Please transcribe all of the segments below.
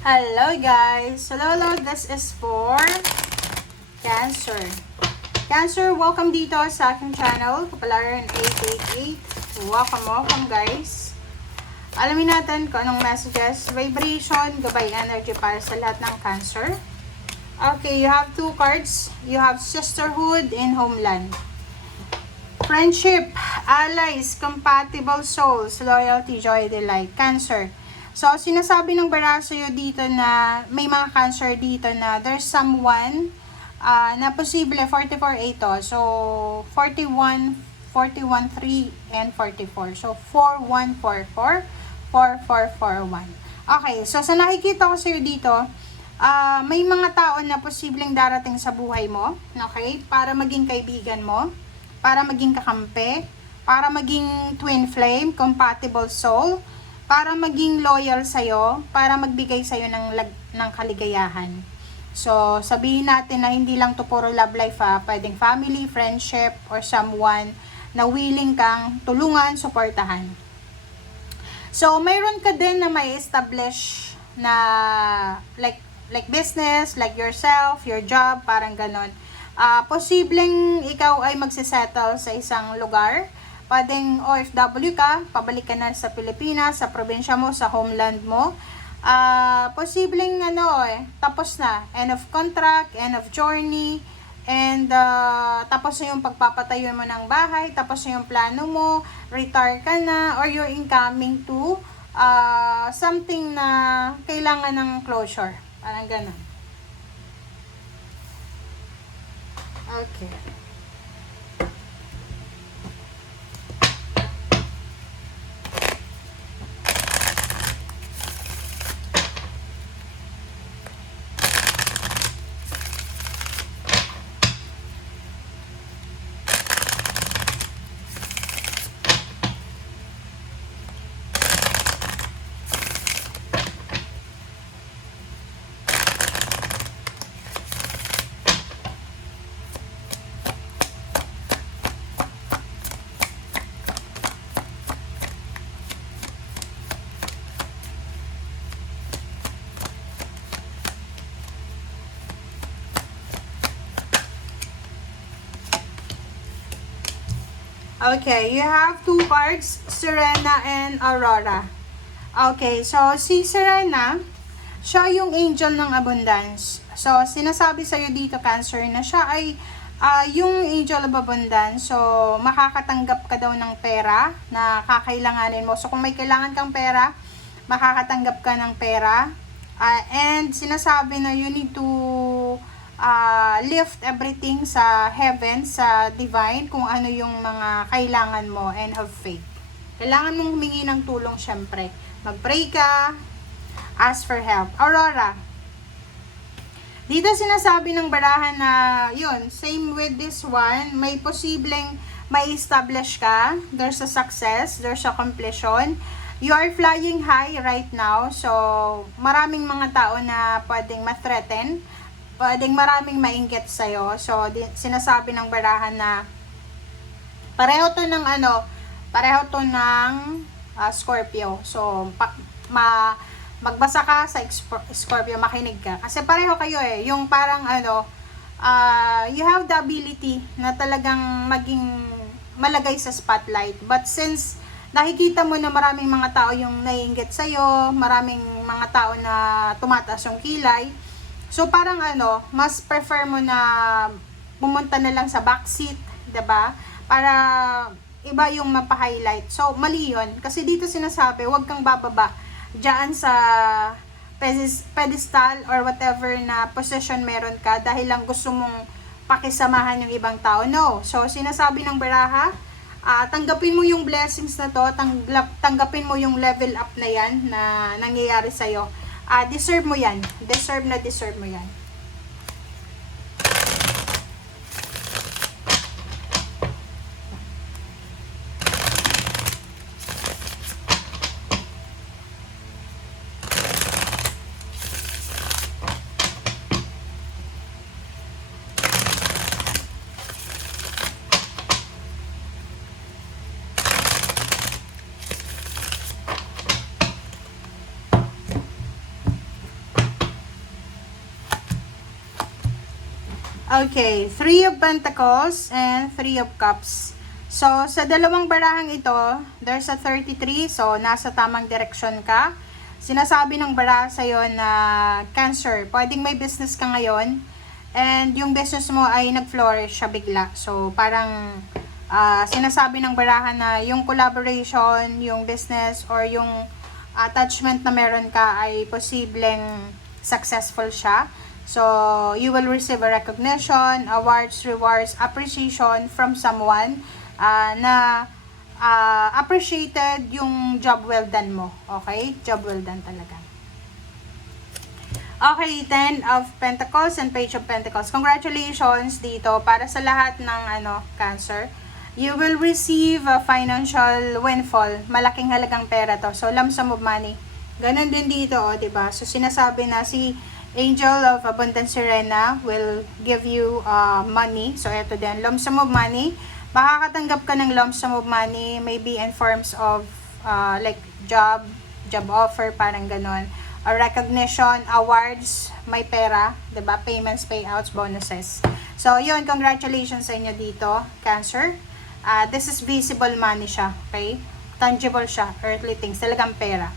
Hello guys! Hello, this is for Cancer. Cancer, welcome dito sa aking channel, Kapalaran 888. Welcome guys. Alamin natin kung anong messages, vibration, gabay energy para sa lahat ng Cancer. Okay, you have two cards. You have sisterhood and homeland. Friendship, allies, compatible souls, loyalty, joy, delight. Cancer. So, sinasabi ng bara sa'yo dito na may mga Cancer dito na there's someone na posible 44 ito. So, 41, 41, 3, and 44. So, 4144, 4441. Okay, so sa nakikita ko sa'yo dito, may mga tao na posibleng darating sa buhay mo, okay? Para maging kaibigan mo, para maging kakampi, para maging twin flame, compatible soul, para maging loyal sa'yo, para magbigay sa'yo ng kaligayahan. So, sabihin natin na hindi lang to puro love life pwedeng family, friendship, or someone na willing kang tulungan, suportahan. So, mayroon ka din na may establish na like business, like yourself, your job, parang ganon. Posibleng ikaw ay magsisettle sa isang lugar. Pwedeng OFW ka, pabalik ka na sa Pilipinas, sa probinsya mo, sa homeland mo. Posibleng tapos na. End of contract, end of journey, and tapos na yung pagpapatayo mo ng bahay, tapos na yung plano mo, retire ka na, or you're incoming to something na kailangan ng closure. Parang ganun. Okay. Okay, you have two cards, Serena and Aurora. Okay, so si Serena, siya yung angel ng abundance. So, sinasabi sa'yo dito, Cancer, na siya ay yung angel of abundance. So, makakatanggap ka daw ng pera na kakailanganin mo. So, kung may kailangan kang pera, makakatanggap ka ng pera. And sinasabi na you need to lift everything sa heaven, sa divine, kung ano yung mga kailangan mo, and have faith. Kailangan mong humingi ng tulong, syempre. Mag-pray ka, ask for help. Aurora, dito sinasabi ng barahan na yun, same with this one, may posibleng may establish ka, there's a success, there's a completion. You are flying high right now, so maraming mga tao na pwedeng ma-threaten, pwedeng maraming mainggit sa'yo. So, sinasabi ng barahan na pareho to ng Scorpio. So, magbasa ka sa Scorpio, makinig ka. Kasi pareho kayo yung parang you have the ability na talagang maging malagay sa spotlight. But since nakikita mo na maraming mga tao yung naiinggit sa'yo, maraming mga tao na tumataas yung kilay, so parang mas prefer mo na pumunta na lang sa backseat, 'di ba? Para iba yung mapa-highlight. So mali 'yun kasi dito sinasabi, huwag kang bababa diyan sa pedestal or whatever na position meron ka dahil lang gusto mong pakisamahan yung ibang tao. No. So sinasabi ng baraha, tanggapin mo yung blessings na to, tanggapin mo yung level up na yan na nangyayari sa'yo. Deserve mo yan. Deserve mo yan. Okay, Three of Pentacles and Three of Cups. So, sa dalawang barahang ito, there's a 33. So, nasa tamang direksyon ka. Sinasabi ng baraha sa'yo na Cancer, pwedeng may business ka ngayon and yung business mo ay nag-flourish siya bigla. So, parang sinasabi ng baraha na yung collaboration, yung business, or yung attachment na meron ka ay posibleng successful siya. So, you will receive a recognition, awards, rewards, appreciation from someone na appreciated yung job well done mo. Okay? Job well done talaga. Okay, Ten of Pentacles and Page of Pentacles. Congratulations dito para sa lahat ng Cancer. You will receive a financial windfall. Malaking halagang pera to. So, lump sum of money. Ganon din dito, diba? So, sinasabi na si Angel of Abundance Serena will give you money. So, ito din, lump sum of money. Makakatanggap ka ng lump sum of money, maybe in forms of like job offer, parang ganon. Or recognition, awards, may pera, diba? Payments, payouts, bonuses. So, yun, congratulations sa inyo dito, Cancer. This is visible money siya, okay? Tangible siya, earthly things, talagang pera.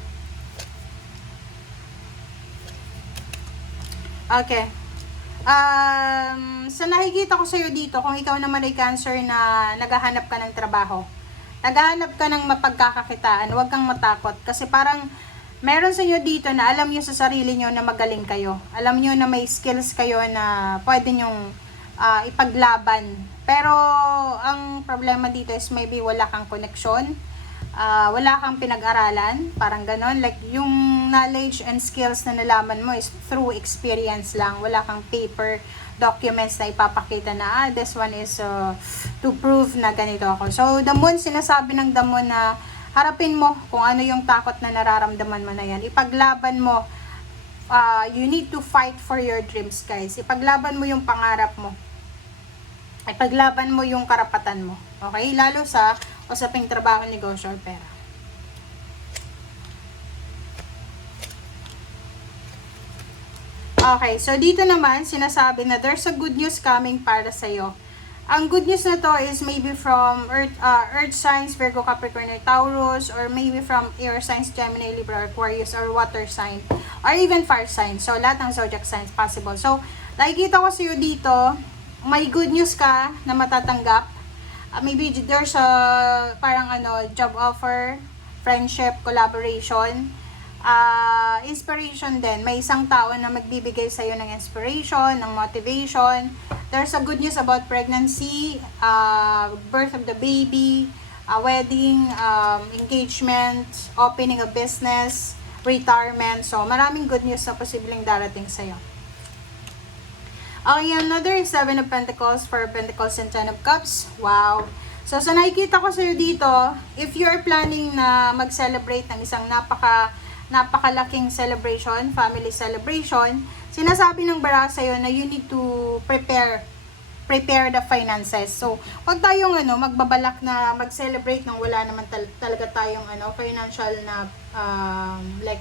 Okay. Sa nakikita ko sa'yo dito, kung ikaw naman ay Cancer na naghahanap ka ng trabaho, naghahanap ka ng mapagkakakitaan, huwag kang matakot. Kasi parang meron sa inyo dito na alam nyo sa sarili nyo na magaling kayo. Alam nyo na may skills kayo na pwede nyong ipaglaban. Pero ang problema dito is maybe wala kang connection. Wala kang pinag-aralan, parang ganon, like yung knowledge and skills na nalaman mo is through experience lang, wala kang paper documents na ipapakita na this one is to prove na ganito ako. So the moon, sinasabi ng the moon na harapin mo kung ano yung takot na nararamdaman mo na yan, ipaglaban mo. You need to fight for your dreams, guys. Ipaglaban mo yung pangarap mo, ipaglaban mo yung karapatan mo, okay? Lalo sa usaping trabaho, negosyo, or pera. Okay, so dito naman, sinasabi na there's a good news coming para sa'yo. Ang good news na to is maybe from Earth signs, Virgo, Capricorn, or Taurus, or maybe from air signs, Gemini, Libra, Aquarius, or water sign, or even fire sign. So, lahat ng zodiac signs possible. So, nakikita ko sa'yo dito, may good news ka na matatanggap. Maybe there's a parang job offer, friendship, collaboration, inspiration din. May isang tao na magbibigay sa iyo ng inspiration, ng motivation. There's a good news about pregnancy, birth of the baby, wedding, engagement, opening a business, retirement. So, maraming good news na posibleng darating sa iyo. Okay, another 7 of Pentacles, 4 of Pentacles, and 10 of Cups. Wow! So, sa nakikita ko sa'yo dito, if you're planning na mag-celebrate ng isang napakalaking celebration, family celebration, sinasabi ng baraha sa'yo na you need to prepare the finances. So, wag tayong magbabalak na mag-celebrate nang wala naman talaga tayong financial na like,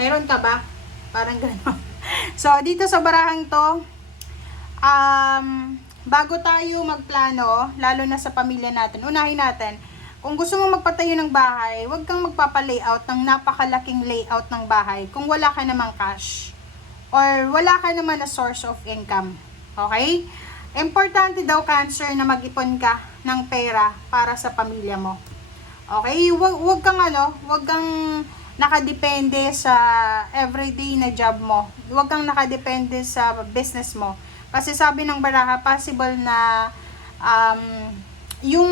mayroon ka ba? Parang gano'n. So, dito sa barahang to, bago tayo magplano, lalo na sa pamilya natin, unahin natin, kung gusto mo magpatayo ng bahay, huwag kang magpapa-layout ng napakalaking layout ng bahay kung wala ka namang cash or wala ka naman na source of income. Okay? Importante daw, Cancer, na mag-ipon ka ng pera para sa pamilya mo. Okay? Huwag kang nakadepende sa everyday na job mo. Huwag kang nakadepende sa business mo. Kasi sabi ng baraha, possible na yung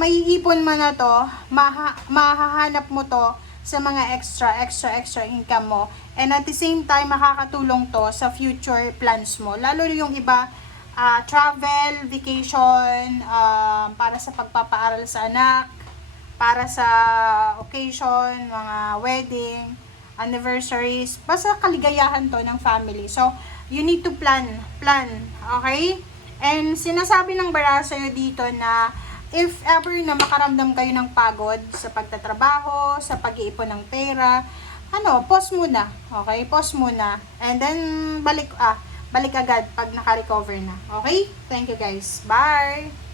may ipon mo na to, mahahanap mo to sa mga extra income mo. And at the same time, makakatulong to sa future plans mo. Lalo yung iba, travel, vacation, para sa pagpapaaral sa anak, para sa occasion, mga wedding, anniversaries, basta kaligayahan to ng family. So, you need to plan, okay? And sinasabi ng baraha sa'yo dito na if ever na makaramdam kayo ng pagod sa pagtatrabaho, sa pag-iipon ng pera, pause muna, okay? Pause muna. And then, balik agad pag naka-recover na. Okay? Thank you guys. Bye!